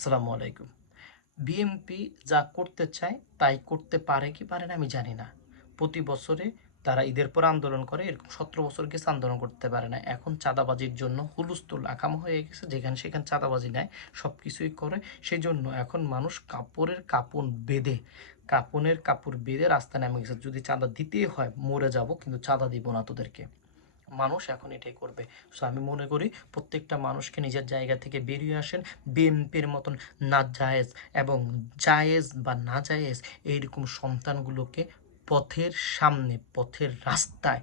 আসসালামু আলাইকুম। বিএমপি যা করতে চায় তাই করতে পারে কি পারে না আমি জানি না। প্রতি বছরে তারা ঈদের পর আন্দোলন করে, এরকম সতেরো বছর গেছে আন্দোলন করতে পারে না। এখন চাঁদাবাজির জন্য হুলুস্তুল আকাম হয়ে গেছে, যেখানে সেখানে চাঁদাবাজি নেয় সব কিছুই করে। সেই জন্য এখন মানুষ কাপড়ের কাপন বেঁধে কাপনের কাপড় বেঁধে রাস্তা নেমে গেছে। যদি চাঁদা দিতেই হয়, মরে যাব, কিন্তু চাঁদা দিব না তোদেরকে। মানুষ এখন এটাই করবে। সো আমি মনে করি প্রত্যেকটা মানুষকে নিজের জায়গা থেকে বেরিয়ে আসেন। বিএনপির মতন না জায়েজ এবং জায়েজ বা না জায়েজ এইরকম সন্তানগুলোকে পথের সামনে, পথের রাস্তায়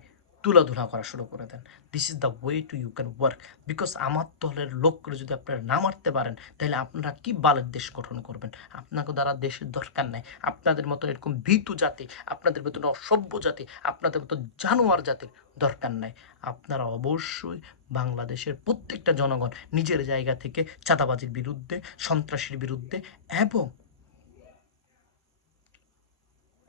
তুলাধুলা করা শুরু করে দেন। This is the way to you can work because আমার দলের লোককে যদি আপনারা না মারতে পারেন, তাহলে আপনারা কি বালের দেশ গঠন করবেন? আপনাকে দ্বারা দেশের দরকার নাই। আপনাদের মতো এরকম ভীতু জাতি, আপনাদের মতন অসভ্য জাতি, আপনাদের মতো জানোয়ার জাতির দরকার নাই। আপনারা অবশ্যই বাংলাদেশের প্রত্যেকটা জনগণ নিজের জায়গা থেকে চাঁদাবাজির বিরুদ্ধে, সন্ত্রাসীর বিরুদ্ধে এবং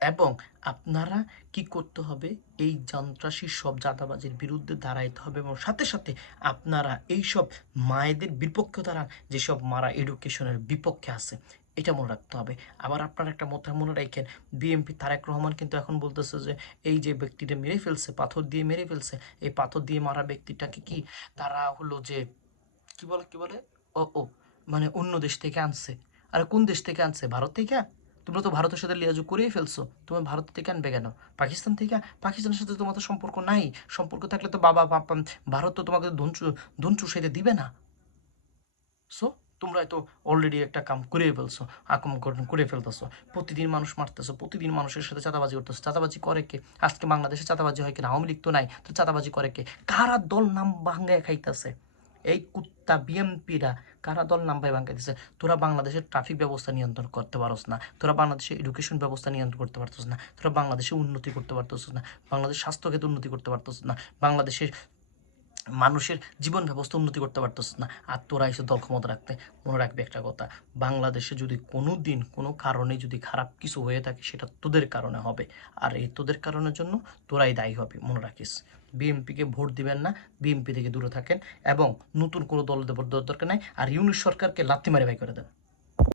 এবং আপনারা কি করতে হবে? এই সন্ত্রাসী সব জাতাবাজির বিরুদ্ধে দাঁড়াইতে হবে এবং সাথে সাথে আপনারা এই সব মায়েদের বিপক্ষে দাঁড়ান যেসব মারা এডুকেশনের বিপক্ষে আছে। এটা মনে রাখতে হবে। আবার আপনারা একটা কথা মনে রাখেন বিএমপি তারেক রহমান কিন্তু এখন বলতেছে যে, এই যে ব্যক্তিটা মেরে ফেলছে, পাথর দিয়ে মেরে ফেলছে, এই পাথর দিয়ে মারা ব্যক্তিটাকে কি তারা হলো যে, কি বলে কি বলে? ও ও মানে অন্য দেশ থেকে আনছে। আর কোন দেশ থেকে আনছে? ভারত থেকে? তোমরা তো ভারতের সাথে লিয়াজু করেই ফেলছো। তুমি ভারত থেকে আনবে কেন? পাকিস্তান থেকে? পাকিস্তানের সাথে তোমাদের সম্পর্ক নাই। সম্পর্ক থাকলে তো বাবা বাবা ভারত তো তোমাকে ধন চু- ধন চুষাইতে দিবে না। সো তোমরা তো অলরেডি একটা কাম করে ফেলছো, আক্রমণ করে- করে ফেলতেছো। প্রতিদিন মানুষ মারতেছো, প্রতিদিন মানুষের সাথে চাঁদাবাজি করতেছো। চাঁদাবাজি করে কে? আজকে বাংলাদেশে চাঁদাবাজি হয় কিনা? আওয়ামী লীগ তো নাই, তো চাঁদাবাজি করে কে? কারা দল নাম ভাঙ্গায় খাইতেছে? এই কুত্তা বিএমপিরা কারা দল নাম ভাই ভাঙ্গাইতেছে তোরা বাংলাদেশের ট্রাফিক ব্যবস্থা নিয়ন্ত্রণ করতে পারস না। তোরা বাংলাদেশের এডুকেশন ব্যবস্থা নিয়ন্ত্রণ করতে পারতোস না। তোরা বাংলাদেশে উন্নতি করতে পারতোস না। বাংলাদেশ স্বাস্থ্যক্ষেত্রে উন্নতি করতে পারতোস না। বাংলাদেশের মানুষের জীবন ব্যবস্থা উন্নতি করতে পারতস না। আর তোরা এসে দল ক্ষমতা রাখতে, মনে রাখবে একটা কথা, বাংলাদেশে যদি কোনো দিন কোনো কারণে যদি খারাপ কিছু হয়ে থাকে, সেটা তোদের কারণে হবে। আর এই তোদের কারণের জন্য তোরাই দায়ী হবে, মনে রাখিস। বিএনপিকে ভোট দিবেন না, বিএনপি থেকে দূরে থাকেন এবং নতুন কোনো দল দরকার নাই, আর ইউনিট সরকারকে লাত্তি মারি ভাই করে দেন।